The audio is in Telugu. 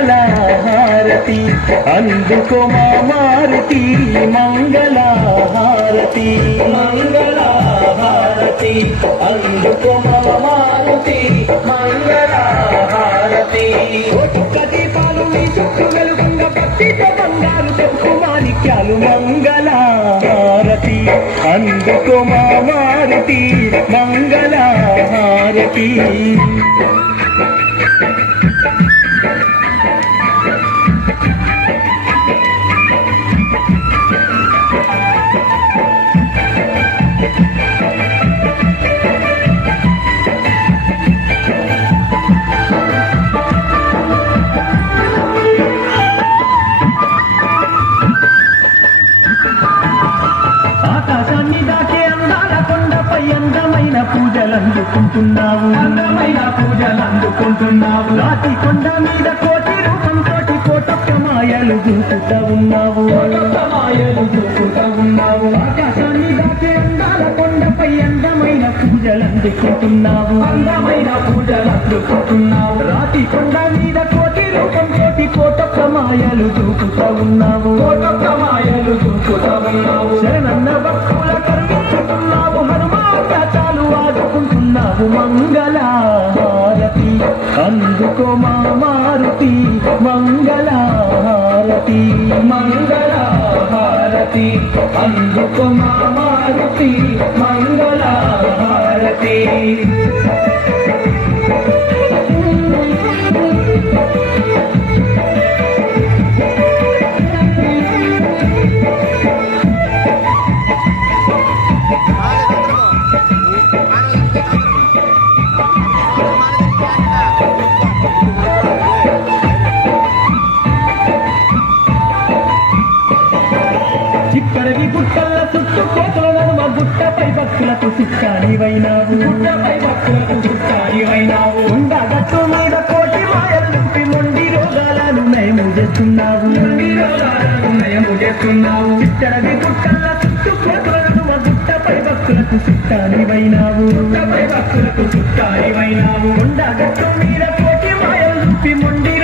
మంగళహారతి అందుకో మా మారుతి మంగళహారతి మంగళహారతి అందుకో మా మారుతి మంగళహారతి ఒక్క దీపాలు నీ చుట్టూ వెలుగుంగ భక్తితో బంగారు చెంపు మాణిక్యాలు మంగళహారతి అందుకో మా మారుతి మంగళహారతి ఆకాశాన్ని దాకే అందాల కొండపై అందమైన పూజలందుకుంటున్నావు రాతి కొండ మీద కోటి రూపంతోటి కోటొక్క మాయలు దూకుతా ఉన్నావు ఆకాశాన్ని దాకే అందాల కొండపై అందమైన పూజలందుకుంటున్నావు రాతి కొండ మీద కోటి రూపంతోటి కోటొక్క మాయలు దూకుతా ఉన్నావు శరణన్న భక్తుల కరుణించుతున్నావు హనుమాత చాలు ఆదుకుంటున్నావు మంగళహారతి అందుకో మా మారుతి మంగళహారతి మంగళహారతి అందుకో మా మారుతి మంగళహారతి చిక్కడవి గుట్టల చుట్టూ కోతలను మా గుట్టపై భక్తులకు సిక్కానివైనావు ఉండగట్టు మీద కోటి మాయలు నింపి మొండి రోగాలను నయము చేస్తున్నావు చిక్కడవి గుట్టల చుట్టూ కోతలను మా గుట్టపై భక్తులకు సిక్కానివైనావు ఉండగట్టు మీద కోటి మాయలు నింపి మొండి